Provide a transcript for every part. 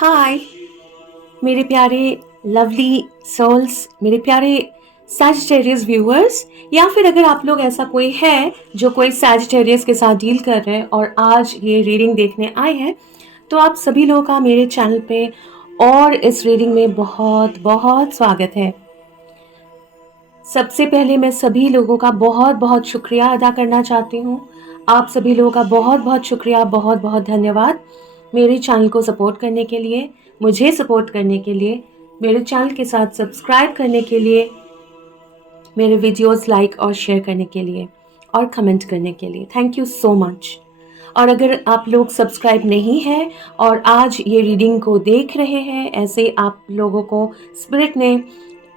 हाय मेरे प्यारे lovely souls, मेरे प्यारे सैजिटेरियस व्यूअर्स, या फिर अगर आप लोग ऐसा कोई है जो कोई सैजिटेरियस के साथ डील कर रहे हैं और आज ये रीडिंग देखने आए हैं, तो आप सभी लोगों का मेरे चैनल पे और इस रीडिंग में बहुत बहुत स्वागत है। सबसे पहले मैं सभी लोगों का बहुत बहुत शुक्रिया अदा करना चाहती हूँ। आप सभी लोगों का बहुत बहुत शुक्रिया, बहुत बहुत धन्यवाद मेरे चैनल को सपोर्ट करने के लिए, मुझे सपोर्ट करने के लिए, मेरे चैनल के साथ सब्सक्राइब करने के लिए, मेरे वीडियोस लाइक और शेयर करने के लिए और कमेंट करने के लिए। Thank you so much. और अगर आप लोग सब्सक्राइब नहीं हैं और आज ये रीडिंग को देख रहे हैं, ऐसे आप लोगों को स्पिरिट ने,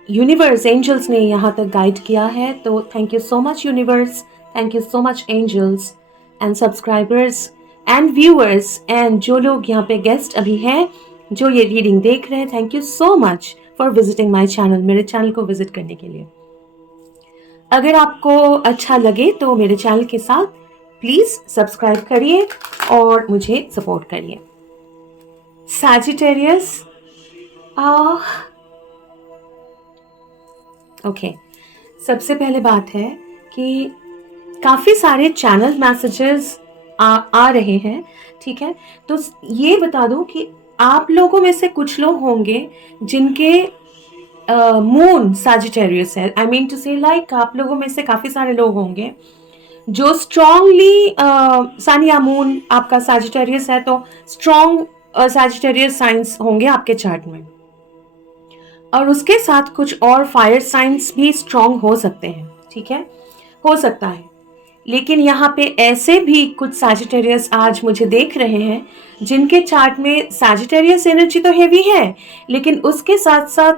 यूनिवर्स, एंजल्स ने यहाँ तक गाइड किया है, तो thank you so much universe, thank you so much angels and subscribers and viewers एंड जो लोग यहाँ पे गेस्ट अभी हैं जो ये रीडिंग देख रहे हैं, thank you so much for visiting my channel, मेरे चैनल को विजिट करने के लिए। अगर आपको अच्छा लगे तो मेरे चैनल के साथ प्लीज सब्सक्राइब करिए और मुझे सपोर्ट करिए। सैजिटेरियस, ओके, सबसे पहले बात है कि काफ़ी सारे चैनल मैसेजेस आ रहे हैं, ठीक है। तो ये बता दूं कि आप लोगों में से कुछ लोग होंगे जिनके मून सैजिटेरियस है। आई मीन टू से लाइक आप लोगों में से काफ़ी सारे लोग होंगे जो स्ट्रांगली सन या मून आपका सैजिटेरियस है, तो स्ट्रांग सैजिटेरियस साइंस होंगे आपके चार्ट में, और उसके साथ कुछ और फायर साइंस भी स्ट्रांग हो सकते हैं, ठीक है, हो सकता है। लेकिन यहाँ पे ऐसे भी कुछ सैजिटेरियस आज मुझे देख रहे हैं जिनके चार्ट में सैजिटेरियस एनर्जी तो हैवी है, लेकिन उसके साथ साथ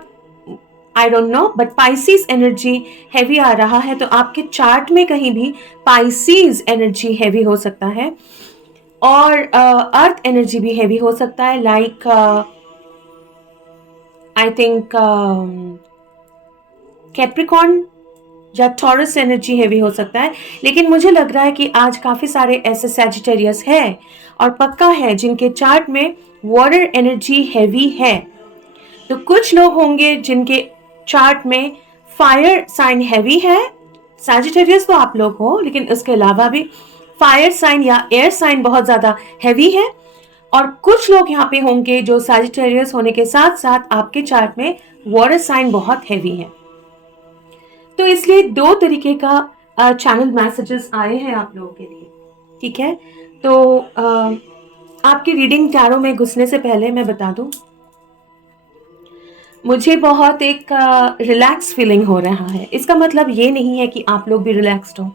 I don't know but Pisces energy heavy आ रहा है। तो आपके चार्ट में कहीं भी पाइसिस एनर्जी हैवी हो सकता है और अर्थ एनर्जी भी हैवी हो सकता है, लाइक आई थिंक कैप्रिकॉर्न या टॉरस एनर्जी हैवी हो सकता है। लेकिन मुझे लग रहा है कि आज काफ़ी सारे ऐसे सैजिटेरियस है और पक्का है जिनके चार्ट में वाटर एनर्जी हैवी है। तो कुछ लोग होंगे जिनके चार्ट में फायर साइन हैवी है। सैजिटेरियस तो आप लोग हो, लेकिन इसके अलावा भी फायर साइन या एयर साइन बहुत ज़्यादा हैवी है। और कुछ लोग यहाँ पे होंगे जो सैजिटेरियस होने के साथ साथ आपके चार्ट में वाटर साइन बहुत हैवी है। तो इसलिए दो तरीके का चैनल मैसेजेस आए हैं आप लोगों के लिए, ठीक है। तो आपकी रीडिंग टैरो में घुसने से पहले मैं बता दूं, मुझे बहुत एक रिलैक्स फीलिंग हो रहा है। इसका मतलब ये नहीं है कि आप लोग भी रिलैक्स्ड हो,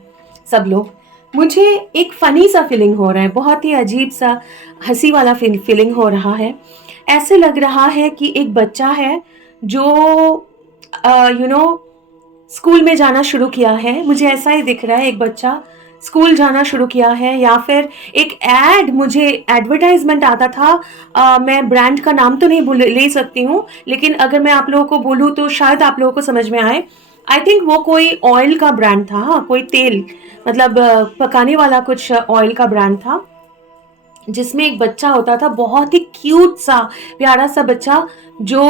सब लोग। मुझे एक फनी सा फीलिंग हो रहा है, बहुत ही अजीब सा हंसी वाला फीलिंग हो रहा है। ऐसे लग रहा है कि एक बच्चा है जो यू नो स्कूल में जाना शुरू किया है। मुझे ऐसा ही दिख रहा है, एक बच्चा स्कूल जाना शुरू किया है, या फिर एक एड, मुझे एडवर्टाइजमेंट आता था। मैं ब्रांड का नाम तो नहीं ले सकती हूँ, लेकिन अगर मैं आप लोगों को बोलूँ तो शायद आप लोगों को समझ में आए। आई थिंक वो कोई ऑयल का ब्रांड था, हाँ, कोई तेल, मतलब पकाने वाला कुछ ऑयल का ब्रांड था, जिसमें एक बच्चा होता था, बहुत ही क्यूट सा प्यारा सा बच्चा, जो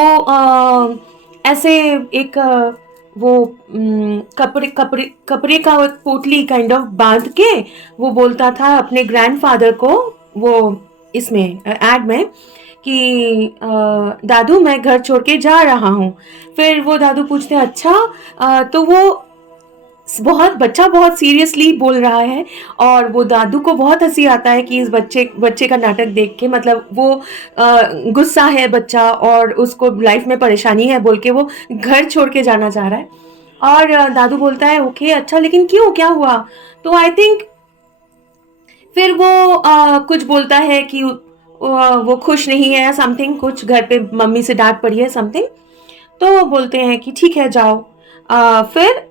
ऐसे एक वो कपड़े कपड़े कपड़े का पोटली काइंड ऑफ बांध के वो बोलता था अपने ग्रैंडफादर को, वो इसमें एड में, कि दादू मैं घर छोड़ के जा रहा हूँ। फिर वो दादू पूछते हैं अच्छा, तो वो बच्चा बहुत सीरियसली बोल रहा है और वो दादू को बहुत हंसी आता है कि इस बच्चे का नाटक देख के, मतलब वो गुस्सा है बच्चा और उसको लाइफ में परेशानी है बोल के वो घर छोड़ के जाना चाह रहा है। और दादू बोलता है ओके अच्छा, लेकिन क्यों, क्या हुआ? तो आई थिंक फिर वो कुछ बोलता है कि वो खुश नहीं है या समथिंग, कुछ घर पे मम्मी से डांट पड़ी है समथिंग। तो वो बोलते हैं कि ठीक है जाओ। फिर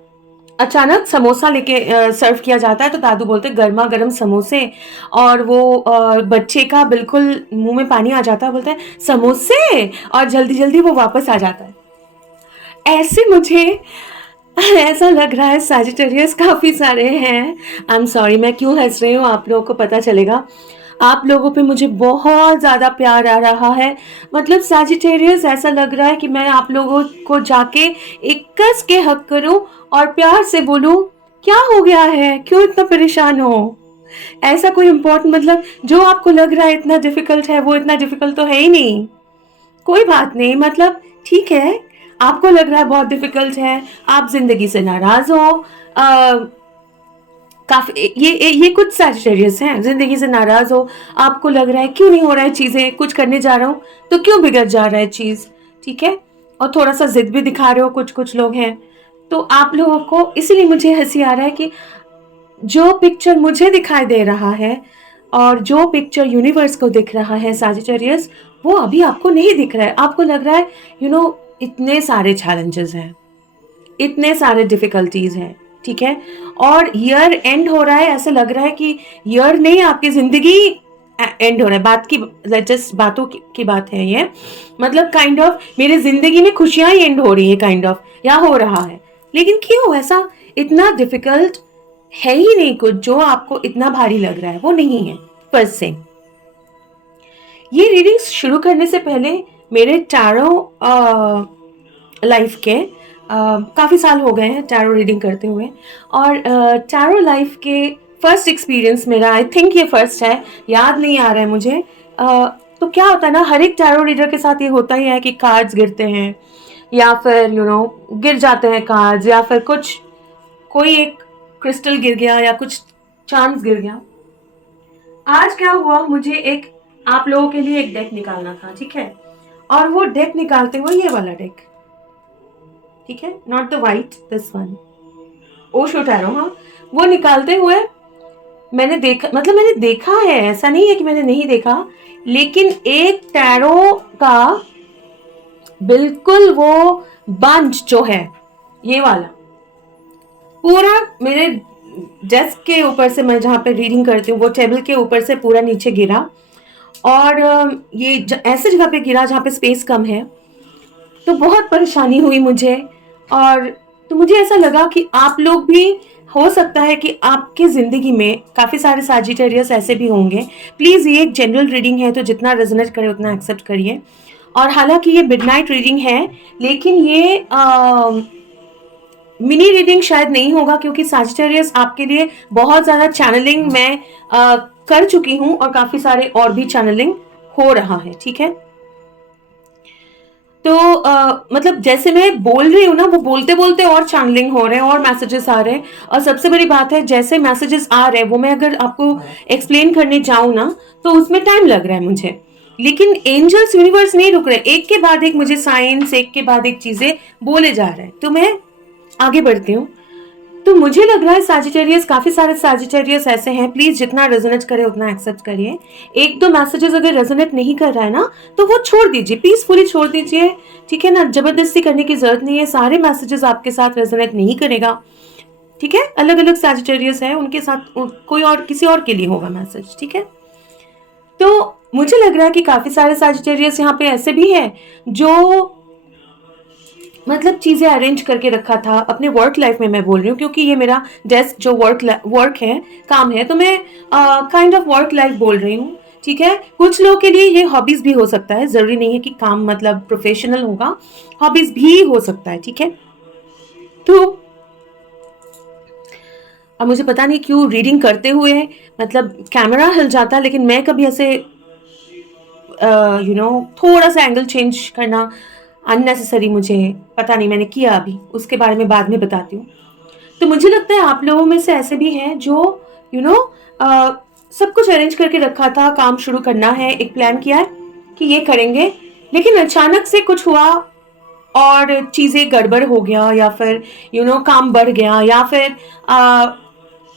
अचानक समोसा लेके सर्व किया जाता है, तो दादू बोलते गर्मा गर्म समोसे, और वो बच्चे का बिल्कुल मुंह में पानी आ जाता है, बोलता है समोसे, और जल्दी जल्दी वो वापस आ जाता है। ऐसे मुझे ऐसा लग रहा है सैजिटेरियस काफ़ी सारे हैं। आई एम सॉरी, मैं क्यों हंस रही हूँ आप लोगों को पता चलेगा। आप लोगों पे मुझे बहुत ज़्यादा प्यार आ रहा है। मतलब सैजिटेरियस, ऐसा लग रहा है कि मैं आप लोगों को जाके एक कस के हग करूँ और प्यार से बोलूँ, क्या हो गया है? क्यों इतना परेशान हो? ऐसा कोई इम्पोर्टेंट, मतलब जो आपको लग रहा है इतना डिफ़िकल्ट है, वो इतना डिफ़िकल्ट तो है ही नहीं। कोई बात नहीं, मतलब ठीक है, आपको लग रहा है बहुत डिफ़िकल्ट है, आप ज़िंदगी से नाराज़ हो, काफ़ी ये कुछ सैजिटेरियस हैं, ज़िंदगी से नाराज़ हो, आपको लग रहा है क्यों नहीं हो रहा है चीज़ें, कुछ करने जा रहा हूँ, तो क्यों बिगड़ जा रहा है चीज़, ठीक है? और थोड़ा-सा ज़िद भी दिखा रहे हो, कुछ-कुछ लोग हैं। तो आप लोगों को इसीलिए मुझे हँसी आ रहा है कि जो पिक्चर मुझे दिखाई दे रहा है और जो पिक्चर यूनिवर्स को दिख रहा है सैजिटेरियस, वो अभी आपको नहीं दिख रहा है। आपको लग रहा है इतने सारे चैलेंजेस हैं, इतने सारे डिफिकल्टीज हैं, ठीक है? और ईयर एंड हो रहा है, ऐसा लग रहा है कि ईयर नहीं, आपकी जिंदगी एंड हो रहा है। जस्ट बातों की बात है ये, मतलब काइंड ऑफ मेरी जिंदगी में खुशियां ही एंड हो रही है, काइंड ऑफ, या हो रहा है। लेकिन क्यों ऐसा? इतना डिफिकल्ट है ही नहीं कुछ जो आपको इतना भारी लग रहा है, वो नहीं है। फर्स्ट से ये रीडिंग शुरू करने से पहले मेरे टैरो लाइफ के काफ़ी साल हो गए हैं टैरो रीडिंग करते हुए, और टैरो लाइफ के फर्स्ट एक्सपीरियंस मेरा, आई थिंक ये फर्स्ट है, याद नहीं आ रहा है मुझे। तो क्या होता है ना, हर एक टैरो रीडर के साथ ये होता ही है कि कार्ड्स गिरते हैं, या फिर गिर जाते हैं कार्ड्स, या फिर कुछ कोई एक क्रिस्टल गिर गया या कुछ चांस गिर गया। आज क्या हुआ, मुझे एक आप लोगों के लिए एक डेक निकालना था, ठीक है? और वो डेक निकालते हुए, ये वाला डेक, ठीक है, not the white, this one, Osho tarot, हाँ, वो निकालते हुए मैंने देखा है, ऐसा नहीं है कि मैंने नहीं देखा, लेकिन एक टैरो का बिल्कुल वो बंच जो है, ये वाला पूरा मेरे डेस्क के ऊपर से, मैं जहाँ पे रीडिंग करती हूँ वो टेबल के ऊपर से पूरा नीचे गिरा, और ये ऐसे जगह पे गिरा जहाँ पे स्पेस कम है, तो बहुत परेशानी हुई मुझे। और तो मुझे ऐसा लगा कि आप लोग भी, हो सकता है कि आपकी ज़िंदगी में काफ़ी सारे सैजिटेरियस ऐसे भी होंगे। प्लीज़, ये एक जनरल रीडिंग है, तो जितना रेजोनेट करे उतना एक्सेप्ट करिए। और हालांकि ये मिडनाइट रीडिंग है, लेकिन ये मिनी रीडिंग शायद नहीं होगा, क्योंकि सैजिटेरियस आपके लिए बहुत ज़्यादा चैनलिंग मैं कर चुकी हूँ, और काफ़ी सारे और भी चैनलिंग हो रहा है, ठीक है? तो मतलब जैसे मैं बोल रही हूँ ना, वो बोलते बोलते और चैनलिंग हो रहे हैं और मैसेजेस आ रहे हैं। और सबसे बड़ी बात है, जैसे मैसेजेस आ रहे हैं वो मैं अगर आपको एक्सप्लेन करने जाऊँ ना, तो उसमें टाइम लग रहा है मुझे। लेकिन एंजल्स, यूनिवर्स नहीं रुक रहे, एक के बाद एक मुझे साइंस, एक के बाद एक चीजें बोले जा रहे हैं, तो मैं आगे बढ़ती हूँ। तो मुझे लग रहा है सैजिटेरियस, काफी सारे सैजिटेरियस ऐसे हैं, प्लीज जितना रेजोनेट करे उतना एक्सेप्ट करिए। एक दो मैसेजेस अगर रेजोनेट नहीं कर रहा है ना, तो वो छोड़ दीजिए, पीसफुली छोड़ दीजिए, ठीक है ना? जबरदस्ती करने की जरूरत नहीं है, सारे मैसेजेस आपके साथ रेजोनेट नहीं करेगा, ठीक है? अलग अलग सैजिटेरियस है, उनके साथ कोई और, किसी और के लिए होगा मैसेज, ठीक है? तो मुझे लग रहा है कि काफी सारे सैजिटेरियस यहाँ पे ऐसे भी है जो मतलब चीजें अरेंज करके रखा था अपने वर्क लाइफ में, मैं बोल रही हूँ, क्योंकि ये मेरा डेस्क जो वर्क है, काम है, तो मैं काइंड ऑफ वर्क लाइफ बोल रही हूँ, ठीक है? कुछ लोगों के लिए ये हॉबीज भी हो सकता है, जरूरी नहीं है कि काम मतलब प्रोफेशनल होगा, हॉबीज भी हो सकता है, ठीक है? तो अब मुझे पता नहीं क्यों रीडिंग करते हुए मतलब कैमरा हिल जाता, लेकिन मैं कभी ऐसे थोड़ा सा एंगल चेंज करना अननेसेसरी, मुझे पता नहीं, मैंने किया अभी, उसके बारे में बाद में बताती हूँ। तो मुझे लगता है आप लोगों में से ऐसे भी हैं जो यू नो सब कुछ अरेंज करके रखा था, काम शुरू करना है, एक प्लान किया है कि ये करेंगे, लेकिन अचानक से कुछ हुआ और चीज़ें गड़बड़ हो गया, या फिर काम बढ़ गया, या फिर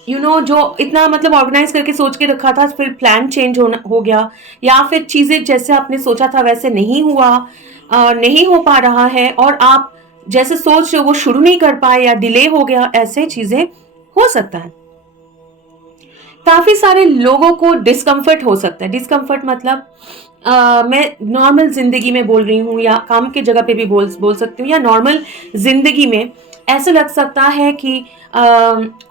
जो इतना मतलब ऑर्गेनाइज करके सोच के रखा था, फिर प्लान चेंज हो गया, या फिर चीज़ें जैसे आपने सोचा था वैसे नहीं हुआ, नहीं हो पा रहा है, और आप जैसे सोच रहे हो वो शुरू नहीं कर पाए, या डिले हो गया, ऐसे चीज़ें हो सकता है। काफ़ी सारे लोगों को डिस्कम्फर्ट हो सकता है। डिस्कम्फर्ट मतलब मैं नॉर्मल ज़िंदगी में बोल रही हूँ, या काम की जगह पे भी बोल सकती हूँ, या नॉर्मल ज़िंदगी में ऐसा लग सकता है कि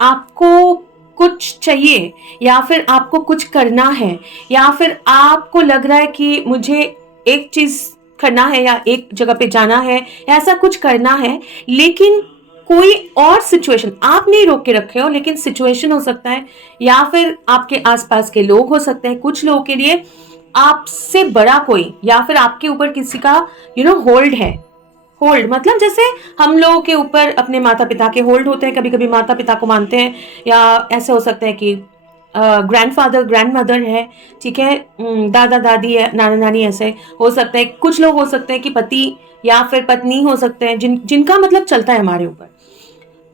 आपको कुछ चाहिए, या फिर आपको कुछ करना है, या फिर आपको लग रहा है कि मुझे एक चीज करना है या एक जगह पे जाना है या ऐसा कुछ करना है, लेकिन कोई और सिचुएशन आप नहीं रोक के रखे हो, लेकिन सिचुएशन हो सकता है या फिर आपके आसपास के लोग हो सकते हैं, कुछ लोगों के लिए आपसे बड़ा कोई या फिर आपके ऊपर किसी का होल्ड है। होल्ड मतलब जैसे हम लोगों के ऊपर अपने माता पिता के होल्ड होते हैं, कभी कभी माता पिता को मानते हैं, या ऐसे हो सकता है कि ग्रैंडफादर ग्रैंड मदर है, ठीक है, दादा दादी है, नाना नानी, ऐसे हो सकता है। कुछ लोग हो सकते हैं कि पति या फिर पत्नी हो सकते हैं जिनका मतलब चलता है हमारे ऊपर,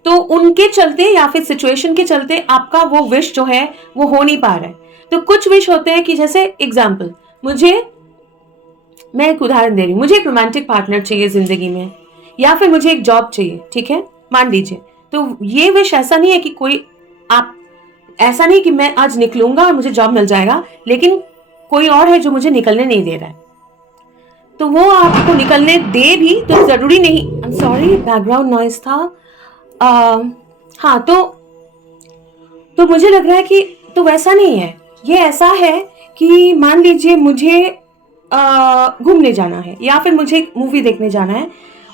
तो उनके चलते या फिर सिचुएशन के चलते आपका वो विश जो है वो हो नहीं पा रहा है। तो कुछ विश होते हैं कि जैसे एग्जाम्पल, मैं एक उदाहरण दे रही हूँ, मुझे एक रोमांटिक पार्टनर चाहिए जिंदगी में, या फिर मुझे एक जॉब चाहिए, ठीक है, मान लीजिए। तो ये विश ऐसा नहीं है कि कोई आप ऐसा नहीं कि मैं आज निकलूंगा और मुझे जॉब मिल जाएगा, लेकिन कोई और है जो मुझे निकलने नहीं दे रहा है। तो वो आपको निकलने दे भी तो जरूरी नहीं, I am sorry background noise था। हाँ, तो मुझे लग रहा है कि तो वैसा नहीं है, ये ऐसा है कि मान लीजिए मुझे घूमने जाना है या फिर मुझे मूवी देखने जाना है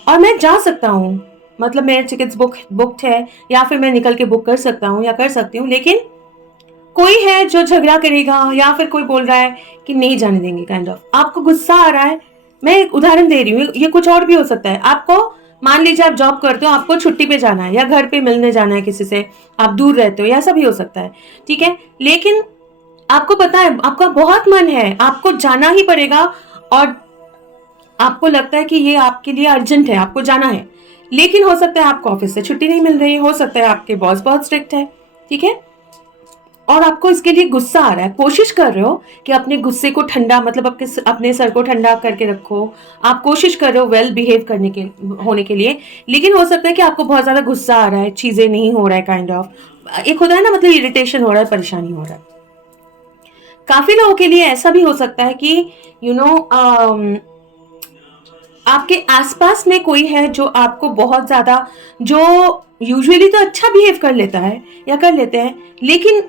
और मैं जा सकता हूँ, मतलब मेरे टिकट्स बुकड है, या फिर मैं निकल के बुक कर सकता हूँ या कर सकती हूँ, लेकिन कोई है जो झगड़ा करेगा या फिर कोई बोल रहा है कि नहीं जाने देंगे, काइंड ऑफ आपको गुस्सा आ रहा है। मैं एक उदाहरण दे रही हूँ, ये कुछ और भी हो सकता है। आपको मान लीजिए आप जॉब करते हो, आपको छुट्टी पे जाना है या घर पे मिलने जाना है किसी से, आप दूर रहते हो, या ऐसा भी हो सकता है, ठीक है, लेकिन आपको पता है आपका बहुत मन है, आपको जाना ही पड़ेगा, और आपको लगता है कि ये आपके लिए अर्जेंट है, आपको जाना है, लेकिन हो सकता है आपको ऑफिस से छुट्टी नहीं मिल रही, हो सकता है आपके बॉस बहुत स्ट्रिक्ट है, ठीक है, और आपको इसके लिए गुस्सा आ रहा है। कोशिश कर रहे हो कि अपने गुस्से को ठंडा, मतलब अपने सर को ठंडा करके रखो, आप कोशिश कर रहे हो वेल बिहेव होने के लिए, लेकिन हो सकता है कि आपको बहुत ज्यादा गुस्सा आ रहा है, चीजें नहीं हो रहा है, काइंड ऑफ एक होता है ना, मतलब इरिटेशन हो रहा है, परेशानी हो रहा है। काफी लोगों के लिए ऐसा भी हो सकता है कि आपके आसपास में कोई है जो आपको बहुत ज्यादा, जो यूजुअली तो अच्छा बिहेव कर लेता है या कर लेते हैं, लेकिन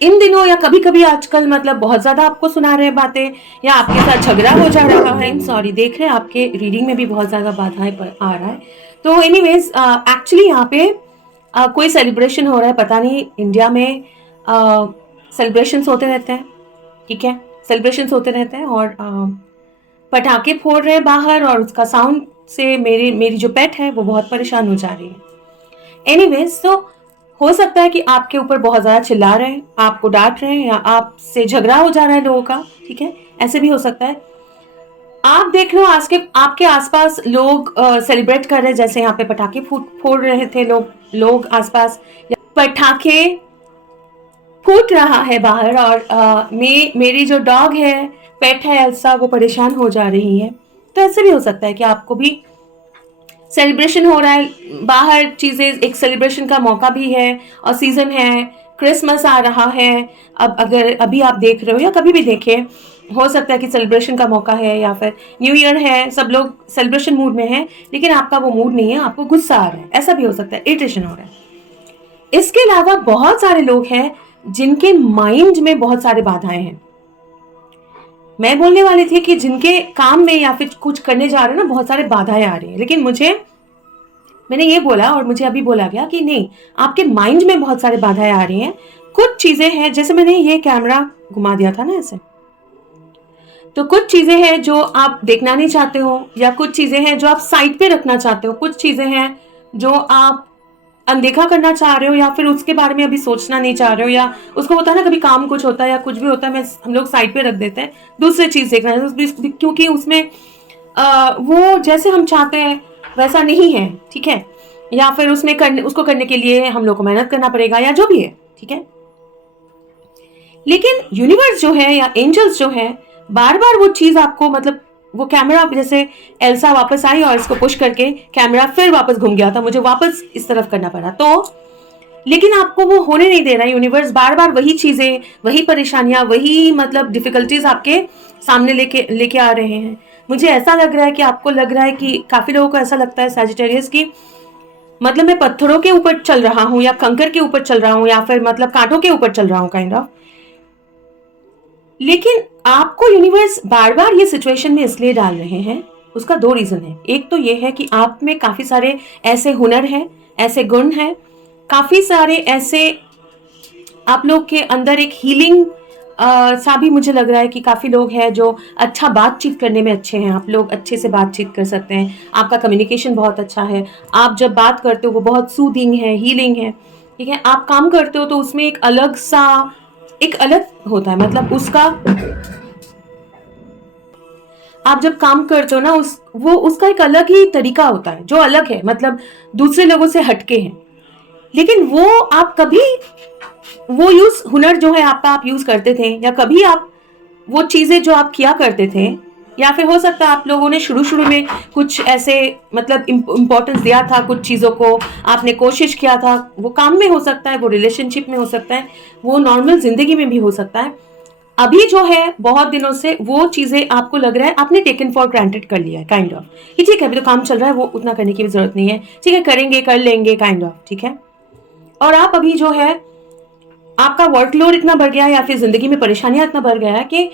इन दिनों या कभी कभी आजकल मतलब बहुत ज्यादा आपको सुना रहे हैं बातें, या आपके साथ झगड़ा हो जा रहा है। सॉरी, देख रहे हैं आपके रीडिंग में भी बहुत ज्यादा बाधाएं आ रहा है। तो एनीवेज, एक्चुअली यहाँ पे कोई सेलिब्रेशन हो रहा है, पता नहीं, इंडिया में सेलिब्रेशंस होते रहते हैं, ठीक है, सेलिब्रेशंस होते रहते हैं, और पटाखे फोड़ रहे हैं बाहर, और उसका साउंड से मेरी जो पेट है वो बहुत परेशान हो जा रही है। एनीवेज, तो हो सकता है कि आपके ऊपर बहुत ज्यादा चिल्ला रहे हैं, आपको डांट रहे हैं, या आपसे झगड़ा हो जा रहा है लोगों का, ठीक है, ऐसे भी हो सकता है। आप देख रहे हो आपके आसपास लोग सेलिब्रेट कर रहे हैं, जैसे यहाँ पे पटाखे फोड़ रहे थे लोग आसपास, पटाखे फूट रहा है बाहर, और मेरी जो डॉग है, पेट है एल्सा, वो परेशान हो जा रही है। तो ऐसे भी हो सकता है कि आपको भी सेलिब्रेशन हो रहा है बाहर, चीजें, एक सेलिब्रेशन का मौका भी है, और सीजन है, क्रिसमस आ रहा है। अब अगर अभी आप देख रहे हो या कभी भी देखे, हो सकता है कि सेलिब्रेशन का मौका है, या फिर न्यू ईयर है, सब लोग सेलिब्रेशन मूड में है, लेकिन आपका वो मूड नहीं है, आपको गुस्सा आ रहा है, ऐसा भी हो सकता है, इरिटेशन हो रहा है। इसके अलावा बहुत सारे लोग हैं जिनके माइंड में बहुत सारे बाधाएं हैं। मैं बोलने वाली थी कि जिनके काम में या फिर कुछ करने जा रहे हैं ना, बहुत सारे बाधाएं आ रही हैं, लेकिन मैंने ये बोला और मुझे अभी बोला गया कि नहीं, आपके माइंड में बहुत सारे बाधाएं आ रही हैं। कुछ चीजें हैं, जैसे मैंने ये कैमरा घुमा दिया था ना ऐसे, तो कुछ चीजें हैं जो आप देखना नहीं चाहते हो, या कुछ चीजें हैं जो आप साइड पे रखना चाहते हो, कुछ चीजें हैं जो आप अनदेखा करना चाह रहे हो, या फिर उसके बारे में अभी सोचना नहीं चाह रहे हो, या उसको होता है ना, कभी काम कुछ होता है या कुछ भी होता है, हम लोग साइड पे रख देते हैं, दूसरी चीज देखना है, क्योंकि उसमें वो जैसे हम चाहते हैं वैसा नहीं है, ठीक है, या फिर उसको करने के लिए हम लोग को मेहनत करना पड़ेगा, या जो भी है, ठीक है। लेकिन यूनिवर्स जो है या एंजल्स जो है, बार बार वो चीज आपको, मतलब वो कैमरा, जैसे एल्सा वापस आई और इसको पुश करके कैमरा फिर वापस घूम गया था, मुझे वापस इस तरफ करना पड़ा, तो लेकिन आपको वो होने नहीं दे रहा। यूनिवर्स बार बार वही चीजें, वही परेशानियां, वही मतलब डिफिकल्टीज आपके सामने लेके आ रहे हैं। मुझे ऐसा लग रहा है कि आपको लग रहा है कि काफी लोगों को ऐसा लगता है सैजिटेरियस की मतलब मैं पत्थरों के ऊपर चल रहा हूँ या कंकर के ऊपर चल रहा हूँ या फिर मतलब कांटों के ऊपर चल रहा हूँ काइंड ऑफ। लेकिन आपको यूनिवर्स बार बार ये सिचुएशन में इसलिए डाल रहे हैं, उसका दो रीजन है। एक तो ये है कि आप में काफी सारे ऐसे हुनर हैं, ऐसे गुण हैं, काफी सारे ऐसे आप लोग के अंदर एक हीलिंग सा भी मुझे लग रहा है कि काफ़ी लोग हैं जो अच्छा बातचीत करने में अच्छे हैं। आप लोग अच्छे से बातचीत कर सकते हैं, आपका कम्युनिकेशन बहुत अच्छा है, आप जब बात करते हो वो बहुत सूदिंग है, हीलिंग है, ठीक है। आप काम करते हो तो उसमें एक अलग सा, एक अलग होता है, मतलब उसका, आप जब काम करते हो ना वो उसका एक अलग ही तरीका होता है जो अलग है, मतलब दूसरे लोगों से हटके है। लेकिन वो आप कभी वो हुनर जो है आपका आप यूज करते थे, या कभी आप वो चीजें जो आप किया करते थे, या फिर हो सकता है आप लोगों ने शुरू शुरू में कुछ ऐसे मतलब इम्पोर्टेंस दिया था कुछ चीज़ों को, आपने कोशिश किया था, वो काम में हो सकता है, वो रिलेशनशिप में हो सकता है, वो नॉर्मल जिंदगी में भी हो सकता है। अभी जो है बहुत दिनों से वो चीज़ें आपको लग रहा है आपने टेकन फॉर ग्रांटेड कर लिया है, काइंड ऑफ कि ठीक है अभी तो काम चल रहा है, वो उतना करने की भी जरूरत नहीं है, ठीक है करेंगे कर लेंगे, काइंड ऑफ, ठीक है। और आप अभी जो है आपका वर्कलोड इतना बढ़ गया है या फिर जिंदगी में परेशानियां इतना बढ़ गया है कि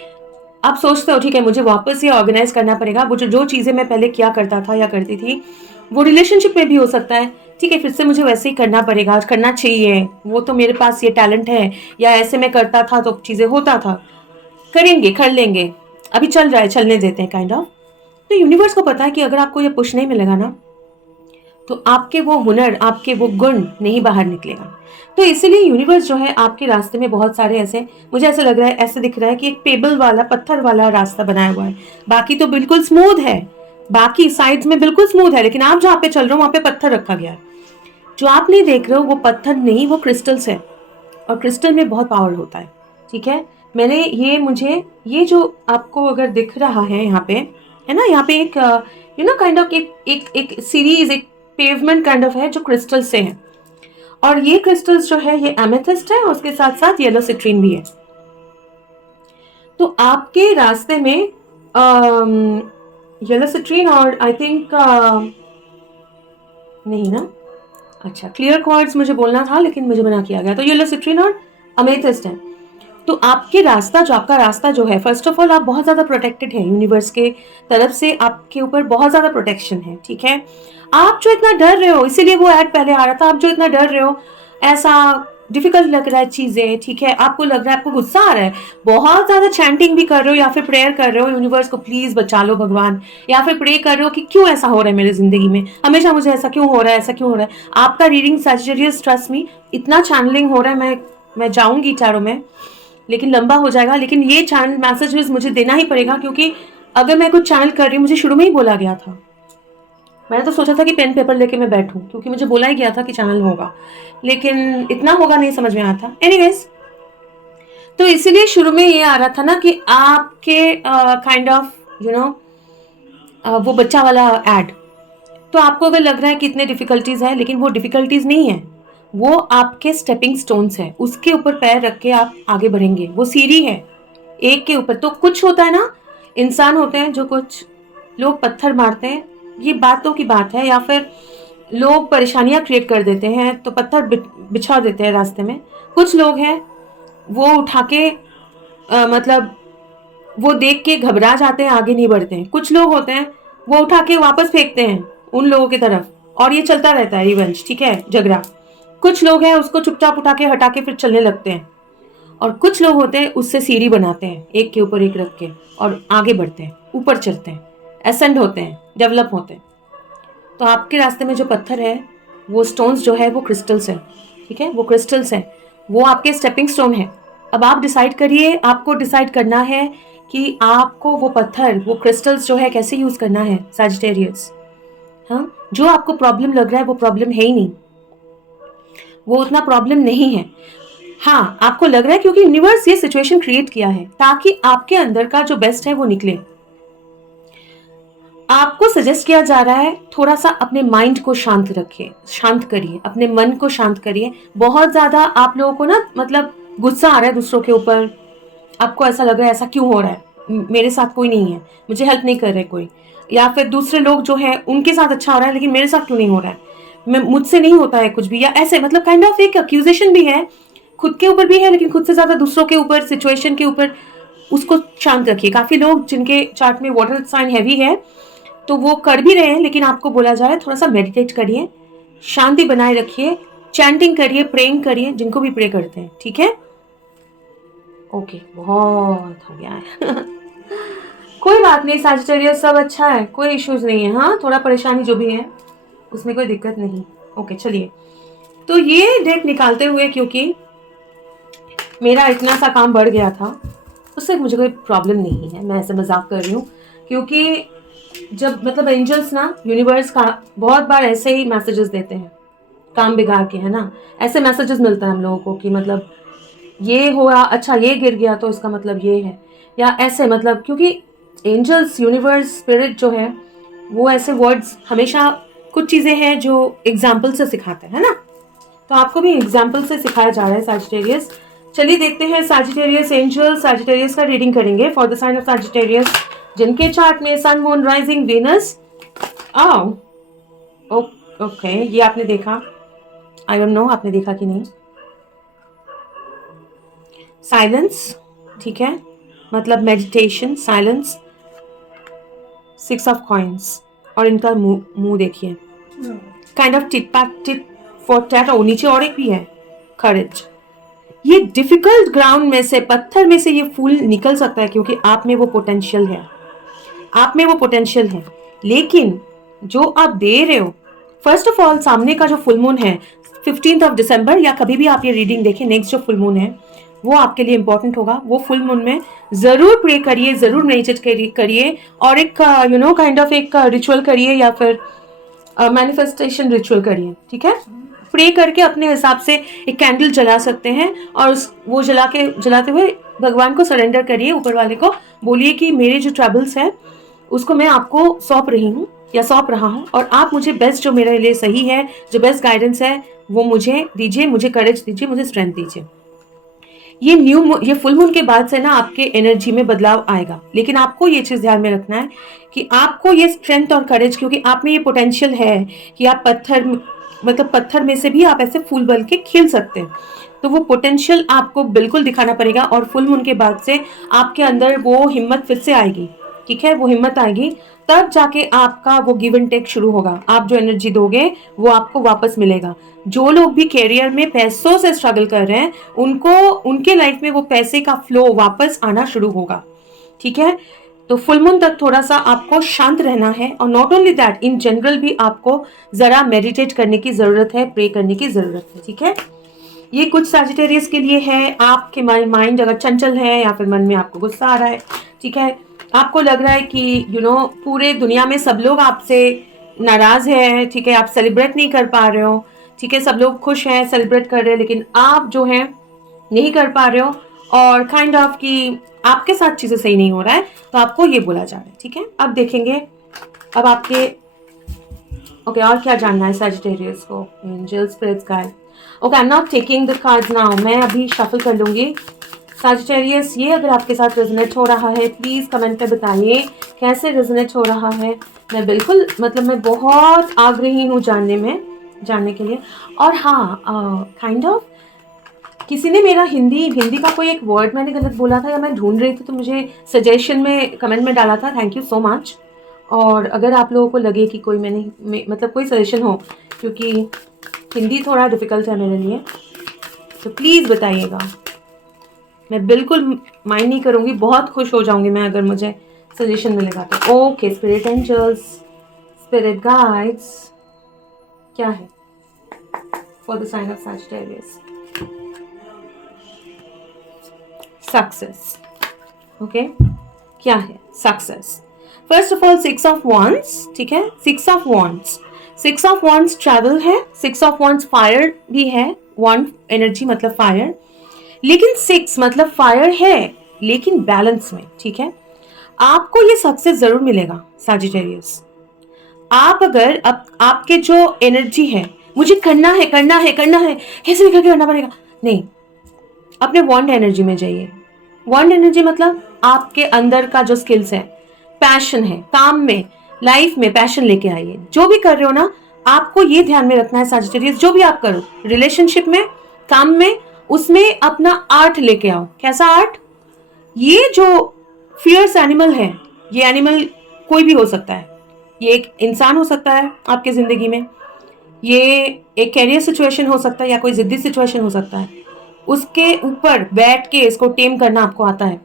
आप सोचते हो ठीक है मुझे वापस ये ऑर्गेनाइज करना पड़ेगा, वो जो चीज़ें मैं पहले किया करता था या करती थी, वो रिलेशनशिप में भी हो सकता है, ठीक है फिर से मुझे वैसे ही करना पड़ेगा, करना चाहिए, वो तो मेरे पास ये टैलेंट है, या ऐसे मैं करता था तो चीज़ें होता था, करेंगे कर लेंगे, अभी चल रहा है चलने देते हैं, काइंड ऑफ। तो यूनिवर्स को पता है कि अगर आपको ये पुश नहीं मिलेगा ना तो आपके वो हुनर, आपके वो गुण नहीं बाहर निकलेगा। तो इसीलिए यूनिवर्स जो है आपके रास्ते में बहुत सारे ऐसे, मुझे ऐसा लग रहा है, ऐसे दिख रहा है कि एक पेबल वाला, पत्थर वाला रास्ता बनाया हुआ है। बाकी तो बिल्कुल स्मूथ है, बाकी साइड्स में बिल्कुल स्मूथ है, लेकिन आप जहाँ पे चल रहे हो वहाँ पे पत्थर रखा गया है। जो आप नहीं देख रहे हो वो पत्थर नहीं, वो क्रिस्टल्स है, और क्रिस्टल में बहुत पावर होता है, ठीक है। मैंने मुझे ये जो आपको अगर दिख रहा है यहाँ पे, है ना, यहाँ पे एक काइंड ऑफ एक एक एक सीरीज, एक पेवमेंट काइंड ऑफ है जो क्रिस्टल से है, और ये क्रिस्टल्स जो है ये एमेथिस्ट है, और उसके साथ साथ येलो सिट्रीन भी है। तो आपके रास्ते में येलो सिट्रीन और आई थिंक नहीं ना, अच्छा क्लियर क्वार्ट्ज मुझे बोलना था लेकिन मुझे मना किया गया, तो येलो सिट्रीन और अमेथिस्ट है। तो आपके रास्ता जो, आपका रास्ता जो है, फर्स्ट ऑफ ऑल आप बहुत ज़्यादा प्रोटेक्टेड है, यूनिवर्स के तरफ से आपके ऊपर बहुत ज़्यादा प्रोटेक्शन है, ठीक है। आप जो इतना डर रहे हो, इसीलिए वो ऐड पहले आ रहा था, आप जो इतना डर रहे हो, ऐसा डिफिकल्ट लग रहा है चीज़ें, ठीक है, आपको लग रहा है, आपको गुस्सा आ रहा है, बहुत ज़्यादा चैंटिंग भी कर रहे हो या फिर प्रेयर कर रहे हो यूनिवर्स को, प्लीज़ बचा लो भगवान, या फिर प्रे कर रहे हो कि क्यों ऐसा हो रहा है मेरी ज़िंदगी में, हमेशा मुझे ऐसा क्यों हो रहा है, ऐसा क्यों हो रहा है। आपका रीडिंग सैजिटेरियस, ट्रस्ट मी, इतना चैनलिंग हो रहा है, मैं जाऊँगी टैरो में, लेकिन लंबा हो जाएगा, लेकिन ये चैनल मैसेजेस मुझे देना ही पड़ेगा, क्योंकि अगर मैं कुछ चैनल कर रही हूँ, मुझे शुरू में ही बोला गया था, मैंने तो सोचा था कि पेन पेपर लेके मैं बैठूं, क्योंकि मुझे बोला ही गया था कि चैनल होगा, लेकिन इतना होगा नहीं समझ में आया था। एनीवेज, तो इसीलिए शुरू में ये आ रहा था ना कि आपके काइंड ऑफ वो बच्चा वाला एड, तो आपको अगर लग रहा है कि इतने डिफिकल्टीज है, लेकिन वो डिफिकल्टीज नहीं है, वो आपके स्टेपिंग स्टोन्स है, उसके ऊपर पैर रख के आप आगे बढ़ेंगे, वो सीढ़ी है एक के ऊपर। तो कुछ होता है ना, इंसान होते हैं जो, कुछ लोग पत्थर मारते हैं, ये बातों की बात है, या फिर लोग परेशानियां क्रिएट कर देते हैं तो पत्थर बिछा देते हैं रास्ते में। कुछ लोग हैं वो उठा के मतलब वो देख के घबरा जाते हैं, आगे नहीं बढ़ते हैं। कुछ लोग होते हैं वो उठा के वापस फेंकते हैं उन लोगों की तरफ, और ये चलता रहता है रिवेंज, ठीक है, झगड़ा। कुछ लोग हैं उसको चुपचाप उठा के हटा के फिर चलने लगते हैं, और कुछ लोग होते हैं उससे सीढ़ी बनाते हैं, एक के ऊपर एक रख के, और आगे बढ़ते हैं, ऊपर चढ़ते हैं, एसेंड होते हैं, डेवलप होते हैं। तो आपके रास्ते में जो पत्थर है, वो स्टोन्स जो है वो क्रिस्टल्स है, ठीक है, वो क्रिस्टल्स है, वो आपके स्टेपिंग स्टोन है। अब आप डिसाइड करिए, आपको डिसाइड करना है कि आपको वो पत्थर, वो क्रिस्टल्स जो है कैसे यूज करना है, सैजिटेरियस। हाँ, जो आपको प्रॉब्लम लग रहा है वो प्रॉब्लम है ही नहीं, वो उतना प्रॉब्लम नहीं है। हाँ, आपको लग रहा है क्योंकि यूनिवर्स ये सिचुएशन क्रिएट किया है ताकि आपके अंदर का जो बेस्ट है वो निकले। आपको सजेस्ट किया जा रहा है थोड़ा सा अपने माइंड को शांत रखिए, शांत करिए, अपने मन को शांत करिए। बहुत ज्यादा आप लोगों को ना मतलब गुस्सा आ रहा है दूसरों के ऊपर, आपको ऐसा लग रहा है ऐसा क्यों हो रहा है, मेरे साथ कोई नहीं है, मुझे हेल्प नहीं कर रहे कोई, या फिर दूसरे लोग जो है उनके साथ अच्छा हो रहा है लेकिन मेरे साथ क्यों नहीं हो रहा है। मैं मुझसे नहीं होता है कुछ भी, या ऐसे मतलब काइंड ऑफ एक अक्यूजेशन भी है, खुद के ऊपर भी है, लेकिन खुद से ज्यादा दूसरों के ऊपर, सिचुएशन के ऊपर। उसको शांत रखिए। काफी लोग जिनके चार्ट में वाटर साइन हैवी है तो वो कर भी रहे हैं, लेकिन आपको बोला जा रहा है थोड़ा सा मेडिटेट करिए, शांति बनाए रखिए, चैंटिंग करिए, प्रेइंग करिए, जिनको भी प्रे करते हैं, ठीक है। ओके, बहुत हो गया है कोई बात नहीं सैजिटेरियस, सब अच्छा है, कोई इश्यूज नहीं है। हाँ, थोड़ा परेशानी जो भी है उसमें कोई दिक्कत नहीं। ओके चलिए, तो ये डेक निकालते हुए, क्योंकि मेरा इतना सा काम बढ़ गया था, उससे मुझे कोई प्रॉब्लम नहीं है, मैं ऐसे मजाक कर रही हूँ, क्योंकि जब मतलब एंजल्स ना, यूनिवर्स का बहुत बार ऐसे ही मैसेजेस देते हैं काम बिगाड़ के, है ना। ऐसे मैसेजेस मिलता है हम लोगों को कि मतलब ये हुआ, अच्छा ये गिर गया तो इसका मतलब ये है, या ऐसे मतलब, क्योंकि एंजल्स, यूनिवर्स, स्पिरिट जो है वो ऐसे वर्ड्स हमेशा, कुछ चीज़ें हैं जो एग्जाम्पल से सिखाते हैं, है ना। तो आपको भी एग्जाम्पल से सिखाया जा रहा है सैजिटेरियस। चलिए देखते हैं सैजिटेरियस एंजल, सैजिटेरियस का रीडिंग करेंगे for the sign of Sagittarius, जिनके चार्ट में sun, moon, rising, Venus. Okay, ये आपने देखा, आई डोंट नो आपने देखा कि नहीं। साइलेंस, ठीक है, मतलब मेडिटेशन, साइलेंस, 6 ऑफ कॉइन्स, और इनका मुंह देखिए, kind of tit for tat, और नीचे और एक भी है, करेज। ये डिफिकल्ट ग्राउंड में से, पत्थर में से ये फूल निकल सकता है, क्योंकि आप में वो पोटेंशियल है, आप में वो पोटेंशियल है। लेकिन जो आप दे रहे हो, फर्स्ट ऑफ ऑल सामने का जो फुल मून है 15 ऑफ दिसंबर, या कभी भी आप ये रीडिंग देखें, नेक्स्ट जो फुल मून है वो आपके लिए इंपॉर्टेंट होगा। वो फुल मून में जरूर प्रे करिए, जरूर मेडिटेट करिए, और एक काइंड ऑफ एक रिचुअल करिए, या फिर मैनिफेस्टेशन रिचुअल करिए, ठीक है। प्रे करके अपने हिसाब से एक कैंडल जला सकते हैं, और वो जलाते हुए भगवान को सरेंडर करिए, ऊपर वाले को बोलिए कि मेरे जो ट्रबल्स हैं उसको मैं आपको सौंप रही हूँ या सौंप रहा हूँ, और आप मुझे बेस्ट, जो मेरे लिए सही है, जो बेस्ट गाइडेंस है वो मुझे दीजिए, मुझे करेज दीजिए, मुझे स्ट्रेंथ दीजिए। ये फुल मून के बाद से ना आपके एनर्जी में बदलाव आएगा, लेकिन आपको ये चीज ध्यान में रखना है कि आपको ये स्ट्रेंथ और करेज, क्योंकि आप में ये पोटेंशियल है कि आप पत्थर में से भी आप ऐसे फूल बन के खिल सकते हैं। तो वो पोटेंशियल आपको बिल्कुल दिखाना पड़ेगा, और फुल मून के बाद से आपके अंदर वो हिम्मत फिर से आएगी, ठीक है। वो हिम्मत आएगी, तब जाके आपका वो गिव एंड टेक शुरू होगा। आप जो एनर्जी दोगे वो आपको वापस मिलेगा। जो लोग भी कैरियर में पैसों से स्ट्रगल कर रहे हैं, उनको उनके लाइफ में वो पैसे का फ्लो वापस आना शुरू होगा, ठीक है। तो फुल मून तक थोड़ा सा आपको शांत रहना है, और not only that, in general भी आपको जरा मेडिटेट करने की जरूरत है, प्रे करने की जरूरत है, ठीक है। ये कुछ सैजिटेरियस के लिए है। आपके माइंड अगर चंचल है, या फिर मन में आपको गुस्सा आ रहा है, ठीक है, आपको लग रहा है कि पूरे दुनिया में सब लोग आपसे नाराज है, ठीक है, आप सेलिब्रेट नहीं कर पा रहे हो, ठीक है, सब लोग खुश हैं, सेलिब्रेट कर रहे हैं, लेकिन आप जो है नहीं कर पा रहे हो, और काइंड ऑफ कि आपके साथ चीजें सही नहीं हो रहा है, तो आपको ये बोला जा रहा है, ठीक है। अब देखेंगे, अब आपके ओके, और क्या जानना है सैजिटेरियस को, angel, spirits, guide. Okay, I am not taking the cards now, मैं अभी शफल कर लूंगी। सैजिटेरियस, ये अगर आपके साथ रेजोनेट हो रहा है, प्लीज कमेंट पे बताइए कैसे रेजोनेट हो रहा है। मैं बिल्कुल मतलब मैं बहुत आग्रही हूँ जानने के लिए। और हाँ, काइंड ऑफ किसी ने मेरा हिंदी का कोई एक वर्ड मैंने गलत बोला था, या मैं ढूंढ रही थी, तो मुझे सजेशन में कमेंट में डाला था, थैंक यू सो मच। और अगर आप लोगों को लगे कि कोई मतलब कोई सजेशन हो, क्योंकि हिंदी थोड़ा डिफिकल्ट है मेरे लिए, तो प्लीज़ बताइएगा, मैं बिल्कुल माइंड नहीं करूँगी, बहुत खुश हो जाऊँगी मैं अगर मुझे सजेशन मिलेगा तो। Okay, spirit angels, spirit guides, क्या है for the sign of Sagittarius? Success. Okay, क्या है success? First of all 6 of wands, ठीक है, 6 ऑफ wands ट्रैवल है, 6 ऑफ wands फायर भी है, wand एनर्जी मतलब फायर, लेकिन 6 मतलब फायर है लेकिन बैलेंस में, ठीक है। आपको ये सक्सेस जरूर मिलेगा सैजिटेरियस। आप अगर आपके जो एनर्जी है, मुझे करना है कैसे भी करके करना पड़ेगा, नहीं, अपने वॉन्ड एनर्जी में जाइए। वॉन्ड एनर्जी मतलब आपके अंदर का जो स्किल्स है, पैशन है, काम में, लाइफ में पैशन लेके आइए। जो भी कर रहे हो ना, आपको ये ध्यान में रखना है सजिटेरियस, जो भी आप करो रिलेशनशिप में, काम में, उसमें अपना आर्ट लेके आओ। कैसा आर्ट? ये जो फियर्स एनिमल है, ये एनिमल कोई भी हो सकता है। ये एक इंसान हो सकता है आपके जिंदगी में, ये एक कैरियर सिचुएशन हो सकता है, या कोई जिद्दी सिचुएशन हो सकता है। उसके ऊपर बैठ के इसको टेम करना आपको आता है,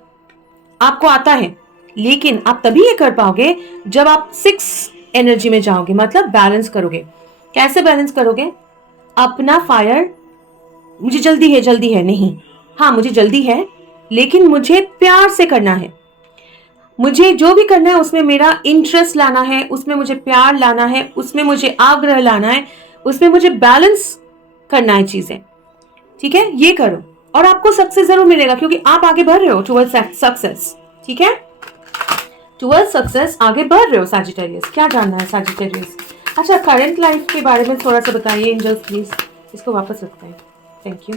आपको आता है। लेकिन आप तभी ये कर पाओगे जब आप 6 एनर्जी में जाओगे, मतलब बैलेंस करोगे। कैसे बैलेंस करोगे? अपना फायर, मुझे जल्दी है नहीं, हाँ मुझे जल्दी है, लेकिन मुझे प्यार से करना है। मुझे जो भी करना है उसमें मेरा इंटरेस्ट लाना है, उसमें मुझे प्यार लाना है, उसमें मुझे आग्रह लाना है, उसमें मुझे बैलेंस करना है चीजें। ठीक है, ये करो और आपको सक्सेस जरूर मिलेगा, क्योंकि आप आगे बढ़ रहे हो टुवर्ड्स सक्सेस। ठीक है, टुवर्ड्स सक्सेस आगे बढ़ रहे हो सजिटेरियस। क्या जानना है सजिटेरियस? अच्छा, करंट लाइफ के बारे में थोड़ा सा बताइए एंजल्स प्लीज। इसको वापस रखते हैं, थैंक यू।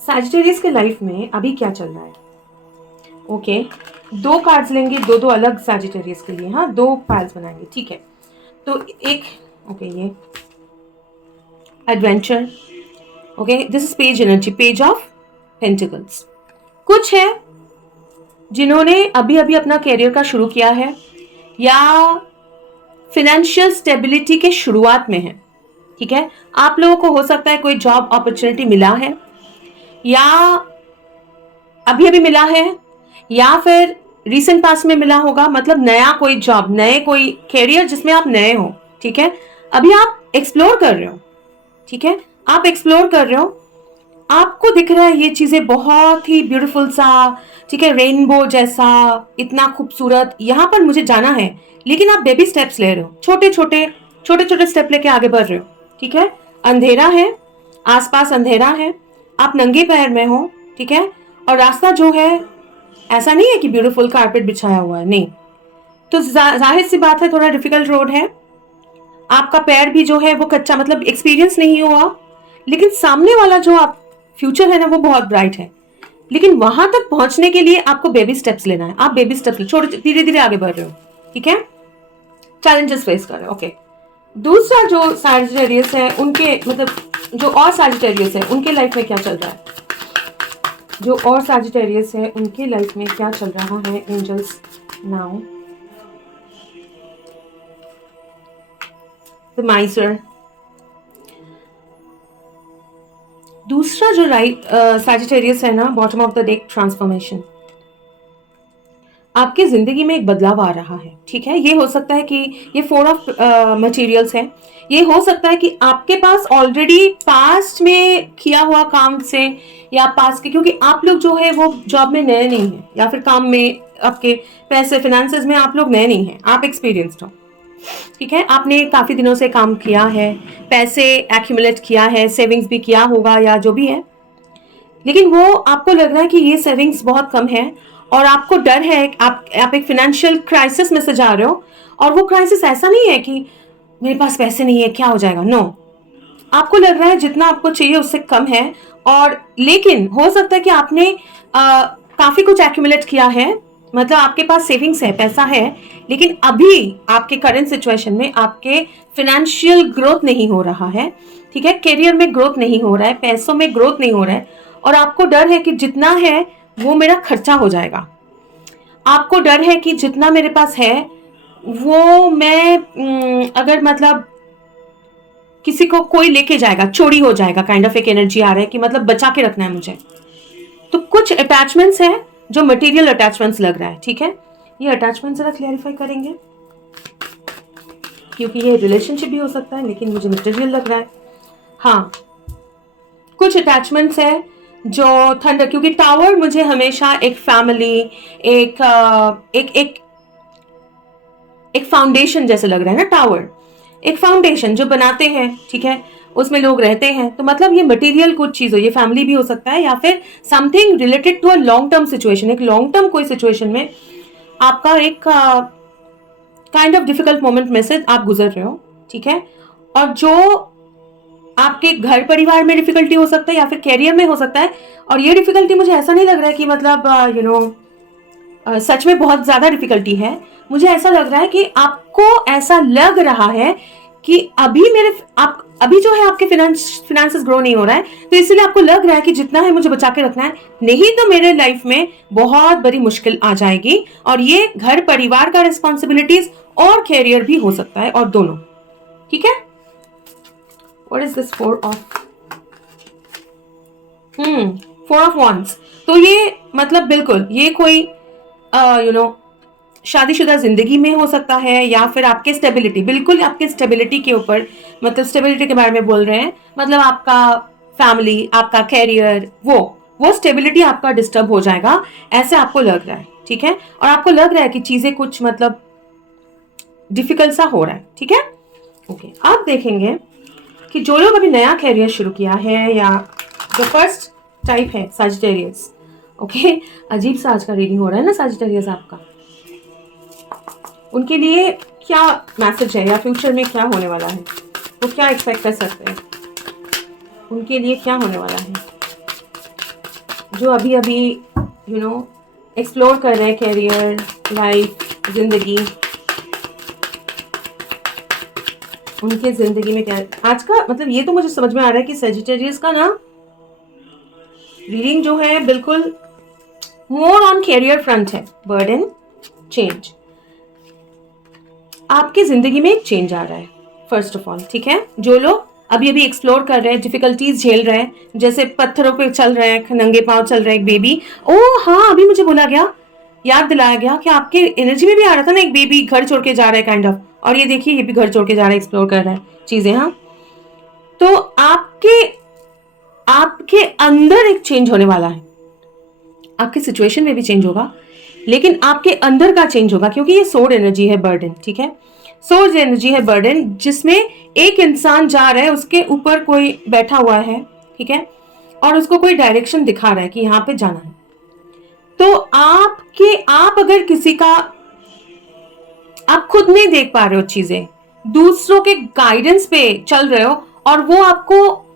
सजिटेरियस के लाइफ में अभी क्या चल रहा है? ओके, 2 कार्ड्स लेंगे, दो अलग सजिटेरियस के लिए। हाँ, 2 पाइल्स बनाएंगे, ठीक है। तो एक, ओके, ये adventure, okay, this is page energy, page of pentacles. कुछ है जिन्होंने अभी अभी अपना कैरियर का शुरू किया है, या फिनेंशियल स्टेबिलिटी के शुरुआत में है। ठीक है, आप लोगों को हो सकता है कोई जॉब अपॉर्चुनिटी मिला है, या अभी अभी मिला है, या फिर रिसेंट पास्ट में मिला होगा। मतलब नया कोई जॉब, नए कोई कैरियर जिसमें आप नए हो। ठीक है, अभी आप एक्सप्लोर कर रहे हो। ठीक है, आप एक्सप्लोर कर रहे हो, आपको दिख रहा है ये चीजें बहुत ही ब्यूटीफुल सा, ठीक है, रेनबो जैसा, इतना खूबसूरत, यहाँ पर मुझे जाना है। लेकिन आप बेबी स्टेप्स ले रहे हो, छोटे छोटे स्टेप लेके आगे बढ़ रहे हो। ठीक है, अंधेरा है, आसपास अंधेरा है, आप नंगे पैर में हो। ठीक है, और रास्ता जो है ऐसा नहीं है कि ब्यूटीफुल कारपेट बिछाया हुआ है, नहीं। तो जाहिर सी बात है, थोड़ा डिफिकल्ट रोड है, आपका पैर भी जो है वो कच्चा, मतलब एक्सपीरियंस नहीं हुआ। लेकिन सामने वाला जो आप फ्यूचर है ना, वो बहुत ब्राइट है। लेकिन वहां तक पहुंचने के लिए आपको बेबी स्टेप्स लेना है। आप बेबी स्टेप्स छोटे, धीरे धीरे आगे बढ़ रहे हो। ठीक है, चैलेंजेस फेस कर रहे हो। ओके, दूसरा जो सजिटेरियस है उनके, मतलब जो और सजिटेरियस है उनके लाइफ में क्या चल रहा है? जो और सजिटेरियस है उनके लाइफ में क्या चल रहा है एंजल्स नाउ? द माइसर। दूसरा जो राइट सजिटेरियस है ना, bottom of the deck, transformation. आपकी जिंदगी में एक बदलाव आ रहा है। ठीक है, ये हो सकता है कि ये 4 ऑफ मटेरियल्स है। ये हो सकता है कि आपके पास ऑलरेडी पास्ट में किया हुआ काम से, या पास्ट के, क्योंकि आप लोग जो है वो जॉब में नए नहीं है, या फिर काम में, आपके पैसे फिनेंसेस में आप लोग नए नहीं हैं, आप एक्सपीरियंस्ड हो। ठीक है, आपने काफी दिनों से काम किया है, पैसे एक्यूमुलेट किया है, सेविंग्स भी किया होगा या जो भी है। लेकिन वो आपको लग रहा है कि ये सेविंग्स बहुत कम है, और आपको डर है, आप एक फाइनेंशियल क्राइसिस में से जा रहे हो। और वो क्राइसिस ऐसा नहीं है कि मेरे पास पैसे नहीं है, क्या हो जाएगा, नो। आपको लग रहा है जितना आपको चाहिए उससे कम है। और लेकिन हो सकता है कि आपने काफी कुछ एक्यूमुलेट किया है, मतलब आपके पास सेविंग्स है, पैसा है, लेकिन अभी आपके करंट सिचुएशन में आपके फिनेंशियल ग्रोथ नहीं हो रहा है। ठीक है, करियर में ग्रोथ नहीं हो रहा है, पैसों में ग्रोथ नहीं हो रहा है, और आपको डर है कि जितना है वो मेरा खर्चा हो जाएगा। आपको डर है कि जितना मेरे पास है वो मैं अगर मतलब किसी को कोई लेके जाएगा, चोरी हो जाएगा, काइंड ऑफ एक एनर्जी आ रहा है कि मतलब बचा के रखना है मुझे। तो कुछ अटैचमेंट्स हैं जो मटेरियल अटैचमेंट्स लग रहा है। ठीक है, ये अटैचमेंट जरा क्लैरिफाई करेंगे, क्योंकि ये रिलेशनशिप भी हो सकता है, लेकिन मुझे मटेरियल लग रहा है। हाँ, कुछ अटैचमेंट्स है जो थंडर, क्योंकि टावर मुझे हमेशा एक फैमिली, एक एक एक एक फाउंडेशन जैसे लग रहा है ना। टावर एक फाउंडेशन जो बनाते हैं, ठीक है, उसमें लोग रहते हैं। तो मतलब ये मटेरियल कुछ चीज हो, ये फैमिली भी हो सकता है, या फिर something related to a long term situation. एक लॉन्ग टर्म कोई सिचुएशन में आपका एक काइंड ऑफ डिफिकल्ट मोमेंट में से आप गुजर रहे हो। ठीक है, और जो आपके घर परिवार में डिफिकल्टी हो सकता है, या फिर कैरियर में हो सकता है। और ये डिफिकल्टी मुझे ऐसा नहीं लग रहा है कि मतलब सच में बहुत ज्यादा डिफिकल्टी है। मुझे ऐसा लग रहा है कि आपको ऐसा लग रहा है कि अभी जो है आपके फिनेंसेस ग्रो नहीं हो रहा है, तो इसलिए आपको लग रहा है कि जितना है मुझे बचा के रखना है, नहीं तो मेरे लाइफ में बहुत बड़ी मुश्किल आ जाएगी। और ये घर परिवार का रिस्पॉन्सिबिलिटीज और कैरियर भी हो सकता है, और दोनों। ठीक है। What is this 4 of wands। तो ये मतलब बिल्कुल ये कोई शादीशुदा जिंदगी में हो सकता है, या फिर आपके स्टेबिलिटी, बिल्कुल आपके स्टेबिलिटी के ऊपर, मतलब स्टेबिलिटी के बारे में बोल रहे हैं, मतलब आपका फैमिली, आपका कैरियर, वो स्टेबिलिटी आपका डिस्टर्ब हो जाएगा, ऐसे आपको लग रहा है। ठीक है। और आपको लग रहा है कि चीजें कुछ मतलब डिफिकल्ट सा हो रहा है। ठीक है। ओके, आप देखेंगे कि जो लोग अभी नया कैरियर शुरू किया है, या जो फर्स्ट टाइप है सजिटेरियस। ओके, अजीब सा आज का रीडिंग हो रहा है ना सजिटेरियस आपका। उनके लिए क्या मैसेज है, या फ्यूचर में क्या होने वाला है, वो क्या एक्सपेक्ट कर सकते हैं, उनके लिए क्या होने वाला है, जो अभी अभी एक्सप्लोर कर रहे हैं कैरियर, लाइफ, जिंदगी, उनके जिंदगी में क्या आज का मतलब। ये तो मुझे समझ में आ रहा है कि सजिटेरियस का ना रीडिंग जो है बिल्कुल मोर ऑन कैरियर फ्रंट है। बर्डन, चेंज, आपकी जिंदगी में एक चेंज आ रहा है फर्स्ट ऑफ ऑल। ठीक है। जो लोग अभी अभी एक्सप्लोर कर रहे हैं, डिफिकल्टीज झेल रहे हैं, जैसे पत्थरों पे चल रहे हैं, नंगे पांव चल रहे हैं, एक बेबी। ओह हाँ, अभी मुझे बोला गया, याद दिलाया गया कि आपके एनर्जी में भी आ रहा था ना, एक बेबी घर छोड़ के जा रहा है काइंड ऑफ। और ये देखिए, ये भी घर छोड़ के जा रहा है, एक्सप्लोर कर रहा है चीजें। हाँ, तो आपके अंदर एक चेंज होने वाला है। आपकी सिचुएशन में भी चेंज होगा, लेकिन आपके अंदर का चेंज होगा, क्योंकि ये सोर्ड एनर्जी है, बर्डन। ठीक है। सोर्ड एनर्जी है बर्डन, जिसमें एक इंसान जा रहा है, उसके ऊपर कोई बैठा हुआ है। ठीक है। और उसको कोई डायरेक्शन दिखा रहा है कि यहाँ पे जाना है। तो आप अगर किसी का, आप खुद नहीं देख पा रहे हो चीजें, दूसरों के गाइडेंस पे चल रहे हो, और वो आपको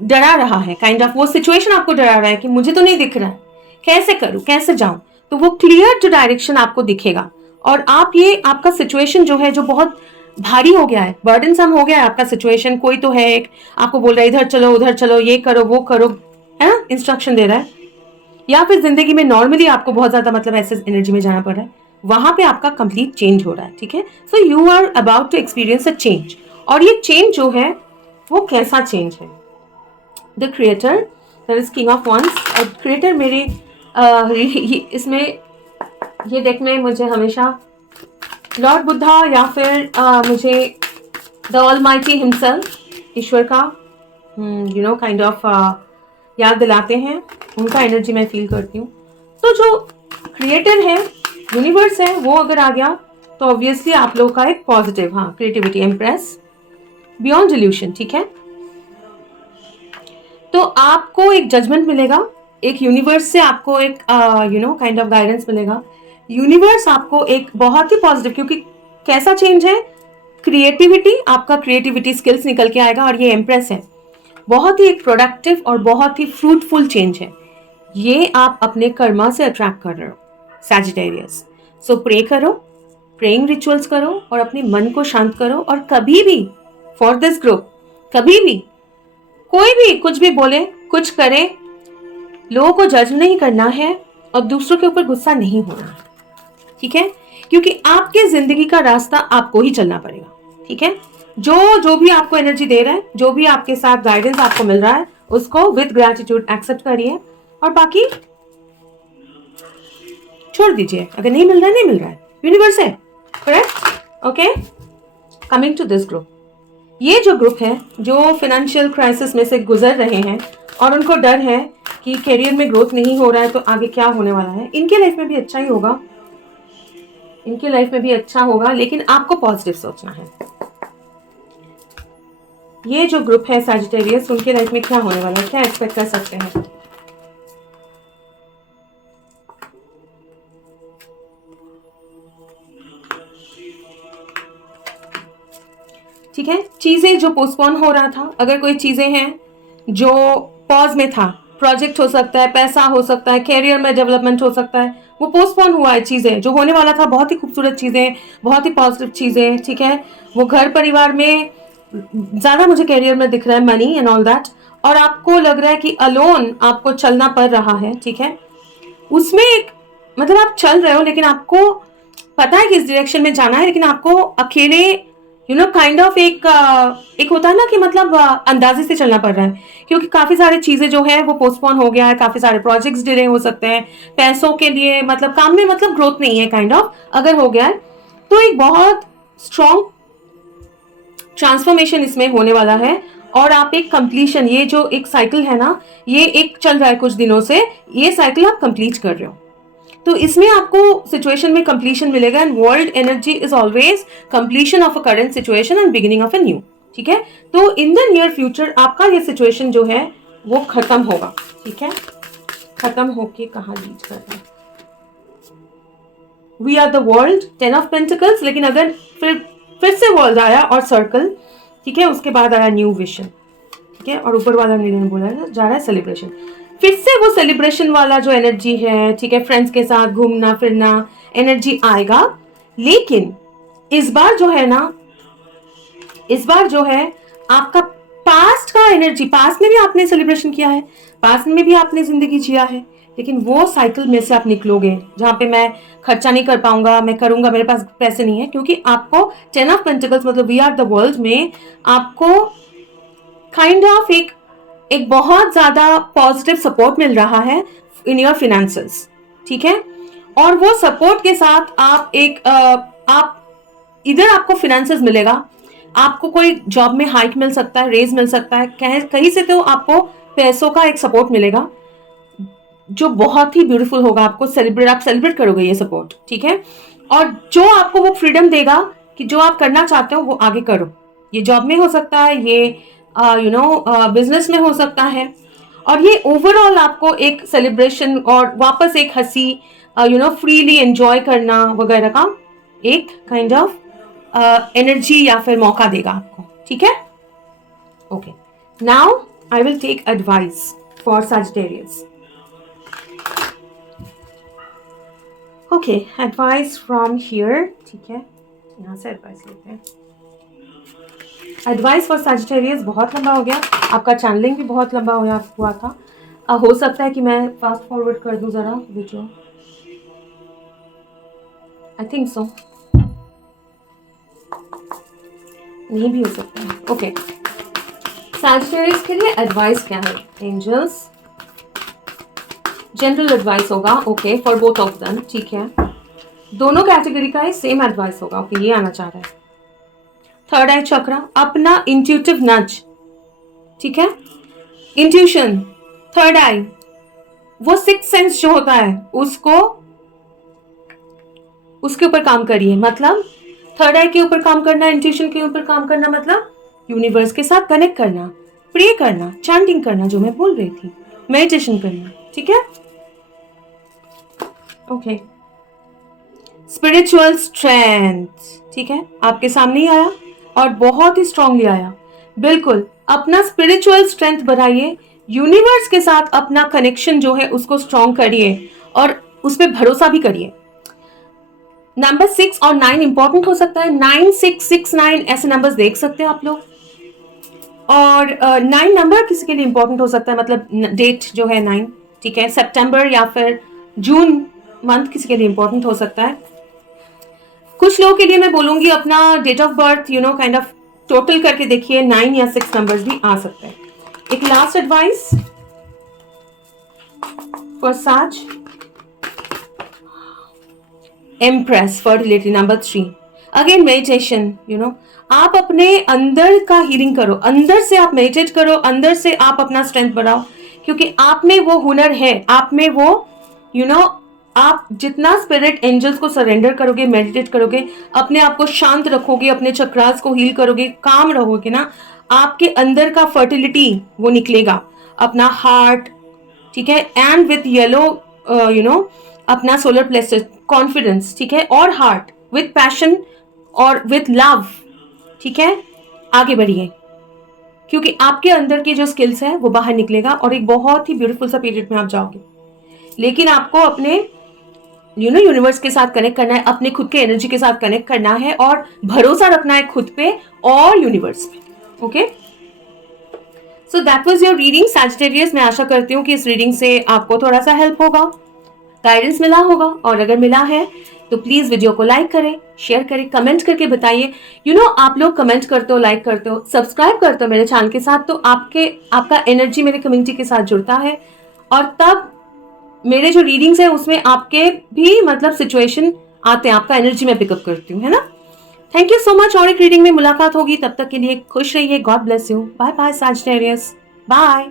डरा रहा है काइंड ऑफ, वो सिचुएशन आपको डरा रहा है कि मुझे तो नहीं दिख रहा है, कैसे करूं, कैसे जाऊं। तो वो क्लियर जो डायरेक्शन आपको दिखेगा, और आपका सिचुएशन जो है, जो बहुत भारी हो गया है, बर्डनसम हो गया है आपका सिचुएशन। कोई तो है एक आपको बोल रहा है इधर चलो, उधर चलो, ये करो, वो करो, है ना, इंस्ट्रक्शन दे रहा है। या फिर जिंदगी में नॉर्मली आपको बहुत ज्यादा मतलब ऐसे एनर्जी में जाना पड़ रहा है, वहां पे आपका कंप्लीट चेंज हो रहा है। ठीक है। So you are about to experience a change. और ये चेंज जो है वो कैसा चेंज है? The creator, that is king of wands. और क्रिएटर मेरे इसमें ये डेक में मुझे हमेशा लॉर्ड बुद्धा, या फिर मुझे द ऑलमाइटी हिमसेल्फ, ईश्वर का काइंड ऑफ याद दिलाते हैं। उनका एनर्जी मैं फील करती हूँ। तो जो क्रिएटर है, यूनिवर्स है, वो अगर आ गया तो ऑब्वियसली आप लोगों का एक पॉजिटिव, हाँ, क्रिएटिविटी, एम्प्रेस, बियॉन्ड डिल्यूशन। ठीक है। तो आपको एक जजमेंट मिलेगा, एक यूनिवर्स से आपको एक काइंड ऑफ गाइडेंस मिलेगा। यूनिवर्स आपको एक बहुत ही पॉजिटिव, क्योंकि कैसा चेंज है, क्रिएटिविटी, आपका क्रिएटिविटी स्किल्स निकल के आएगा। और ये एम्प्रेस है, बहुत ही एक प्रोडक्टिव और बहुत ही फ्रूटफुल चेंज है। ये आप अपने कर्मा से अट्रैक्ट कर रहे हो सैजिटेरियस। सो प्रे करो, प्रेइंग रिचुअल्स करो, और अपने मन को शांत करो। और कभी भी फॉर दिस ग्रुप, कभी भी कोई भी कुछ भी बोले, कुछ करे, लोगों को जज नहीं करना है, और दूसरों के ऊपर गुस्सा नहीं होना है। ठीक है। क्योंकि आपके जिंदगी का रास्ता आपको ही चलना पड़ेगा। ठीक है। जो भी आपको एनर्जी दे रहा है, जो भी आपके साथ गाइडेंस आपको मिल रहा है, उसको विद ग्रेटिट्यूड एक्सेप्ट करिए, और बाकी छोड़ दीजिए। अगर नहीं मिल रहा है, नहीं मिल रहा है, यूनिवर्स है, correct. Okay, coming to this group. ये जो ग्रुप है, जो फाइनेंशियल क्राइसिस में से गुजर रहे हैं, और उनको डर है कि करियर में ग्रोथ नहीं हो रहा है, तो आगे क्या होने वाला है। इनके लाइफ में भी अच्छा ही होगा, इनके लाइफ में भी अच्छा होगा, लेकिन आपको पॉजिटिव सोचना है। ये जो ग्रुप है सैजिटेरियस, उनके लाइफ में क्या होने वाला है, क्या एक्सपेक्ट कर सकते हैं? ठीक है। चीजें जो पोस्टपोन हो रहा था, अगर कोई चीजें हैं जो पॉज में था, प्रोजेक्ट हो सकता है, पैसा हो सकता है, कैरियर में डेवलपमेंट हो सकता है, वो पोस्टपोन हुआ है, चीजें जो होने वाला था, बहुत ही खूबसूरत चीजें, बहुत ही पॉजिटिव चीजें, ठीक है। वो घर परिवार में ज्यादा मुझे करियर में दिख रहा है, मनी एंड ऑल दैट, और आपको लग रहा है कि अलोन आपको चलना पड़ रहा है, ठीक है। उसमें एक मतलब आप चल रहे हो लेकिन आपको पता है किस डायरेक्शन में जाना है, लेकिन आपको अकेले काइंड ऑफ एक होता है ना कि मतलब अंदाजे से चलना पड़ रहा है, क्योंकि काफी सारी चीजें जो है वो पोस्टपोन हो गया है, काफी सारे प्रोजेक्ट्स डिले हो सकते हैं, पैसों के लिए मतलब काम में मतलब ग्रोथ नहीं है काइंड ऑफ, अगर हो गया है तो एक बहुत स्ट्रॉन्ग ट्रांसफॉर्मेशन इसमें होने वाला है। और आप एक कंप्लीशन, ये जो एक साइकिल है ना, ये एक चल रहा है कुछ दिनों से, ये साइकिल आप कंप्लीट कर रहे हो, तो इसमें आपको सिचुएशन में कंप्लीशन मिलेगा। And world energy is always completion of a current situation and beginning of a new, ठीक है। तो इन द नियर फ्यूचर आपका ये सिचुएशन जो है वो खत्म होगा, ठीक है। खत्म होके कहाँ लीड कर रहा है, we are the world, 10 of pentacles, लेकिन अगर फिर से वर्ल्ड आया और सर्कल, ठीक है, उसके बाद आया न्यू विजन, ठीक है, और ऊपर वाला ने बोला जा रहा है सेलिब्रेशन, फिर से वो सेलिब्रेशन वाला जो एनर्जी है, ठीक है, फ्रेंड्स के साथ घूमना फिरना एनर्जी आएगा। लेकिन इस बार जो है ना, इस बार जो है आपका पास्ट का एनर्जी, पास्ट में भी आपने सेलिब्रेशन किया है, पास्ट में भी आपने जिंदगी जिया है, लेकिन वो साइकिल में से आप निकलोगे जहां पे मैं खर्चा नहीं कर पाऊंगा, मैं करूंगा, मेरे पास पैसे नहीं है, क्योंकि आपको 10 ऑफ पेंटिकल्स मतलब वी आर द वर्ल्ड में आपको काइंड ऑफ एक बहुत ज्यादा पॉजिटिव सपोर्ट मिल रहा है इन योर फिनेंसेस, ठीक है। और वो सपोर्ट के साथ आप आप इधर आपको फिनेंसेस मिलेगा, आपको कोई जॉब में हाइक मिल सकता है, रेज मिल सकता है, कहीं से तो आपको पैसों का एक सपोर्ट मिलेगा जो बहुत ही ब्यूटीफुल होगा, आपको आप सेलिब्रेट करोगे ये सपोर्ट, ठीक है। और जो आपको वो फ्रीडम देगा कि जो आप करना चाहते हो वो आगे करो, ये जॉब में हो सकता है, ये बिजनेस में हो सकता है, और ये ओवरऑल आपको एक सेलिब्रेशन और वापस एक हंसी फ्रीली एंजॉय करना वगैरह का एक काइंड ऑफ एनर्जी या फिर मौका देगा आपको, ठीक है। Okay, now I will take advice for Sagittarius. Okay, advice from here, ठीक है, यहाँ से एडवाइस लेते हैं। एडवाइस फॉर सजिटेरियस बहुत लंबा हो गया, आपका चैनलिंग भी बहुत लंबा हुआ था। हो सकता है कि मैं फास्ट फॉरवर्ड कर दूं जरा वीडियो, आई थिंक सो, नहीं भी हो सकता है। ओके, सजिटेरियस के लिए एडवाइस क्या है, एंजल्स जनरल एडवाइस होगा, okay, for both of them, ठीक है, दोनों कैटेगरी का ही सेम एडवाइस होगा, ओके, ये आना चाह रहा है। थर्ड आई चक्रा, अपना इंट्यूटिव नज, ठीक है, इंट्यूशन, थर्ड आई, वो सिक्स सेंस जो होता है उसके ऊपर काम करिए। मतलब थर्ड आई के ऊपर काम करना, इंट्यूशन के ऊपर काम करना, मतलब यूनिवर्स के साथ कनेक्ट करना, प्रे करना, चैंटिंग करना, जो मैं बोल रही थी, मेडिटेशन करना, ठीक है। ओके, स्पिरिचुअल स्ट्रेंथ, ठीक है, आपके सामने ही आया और बहुत ही स्ट्रांगली आया। बिल्कुल अपना स्पिरिचुअल स्ट्रेंथ बढ़ाइए, यूनिवर्स के साथ अपना कनेक्शन जो है उसको स्ट्रांग करिए और उस पर भरोसा भी करिए। नंबर 6 और 9 इंपॉर्टेंट हो सकता है, 9 6 6 9 ऐसे नंबर्स देख सकते हैं आप लोग, और 9 नंबर किसी के लिए इंपॉर्टेंट हो सकता है, मतलब डेट जो है 9, ठीक है, सितंबर या फिर जून मंथ किसी के लिए इंपॉर्टेंट हो सकता है। कुछ लोगों के लिए मैं बोलूंगी अपना date of birth kind of total करके देखिए, 9 या 6 नंबर्स भी आ सकते हैं। एक लास्ट एडवाइस फॉर साज, empress, fertility, number 3, again meditation, आप अपने अंदर का हीलिंग करो, अंदर से आप मेडिटेट करो, अंदर से आप अपना स्ट्रेंथ बढ़ाओ, क्योंकि आप में वो हुनर है, आप में वो आप जितना स्पिरिट एंजल्स को सरेंडर करोगे, मेडिटेट करोगे, अपने आप को शांत रखोगे, अपने चक्रास को हील करोगे, काम रहोगे ना, आपके अंदर का फर्टिलिटी वो निकलेगा, अपना हार्ट, ठीक है, एंड विथ येलो अपना सोलर प्लेक्सस, कॉन्फिडेंस, ठीक है, और हार्ट विथ पैशन और विथ लव, ठीक है, आगे बढ़िए, क्योंकि आपके अंदर के जो स्किल्स है वो बाहर निकलेगा और एक बहुत ही ब्यूटीफुल सा पीरियड में आप जाओगे। लेकिन आपको अपने यूनिवर्स के साथ कनेक्ट करना है, अपने खुद के एनर्जी के साथ कनेक्ट करना है और भरोसा रखना है खुद पे और यूनिवर्स पे। Okay, so that was your reading Sagittarius. मैं आशा करती हूँ कि इस रीडिंग से आपको थोड़ा सा हेल्प होगा, गाइडेंस मिला होगा, और अगर मिला है तो प्लीज वीडियो को लाइक करें, शेयर करें, कमेंट करके बताइए। आप लोग कमेंट करते हो, लाइक करते हो, सब्सक्राइब करते हो मेरे चैनल के साथ, तो आपका एनर्जी मेरे कम्युनिटी के साथ जुड़ता है, और तब मेरे जो रीडिंग्स है उसमें आपके भी मतलब सिचुएशन आते हैं, आपका एनर्जी में पिकअप करती हूँ, है ना। थैंक यू सो मच, और एक रीडिंग में मुलाकात होगी, तब तक के लिए खुश रहिए, God bless you, bye bye Sagittarius, bye.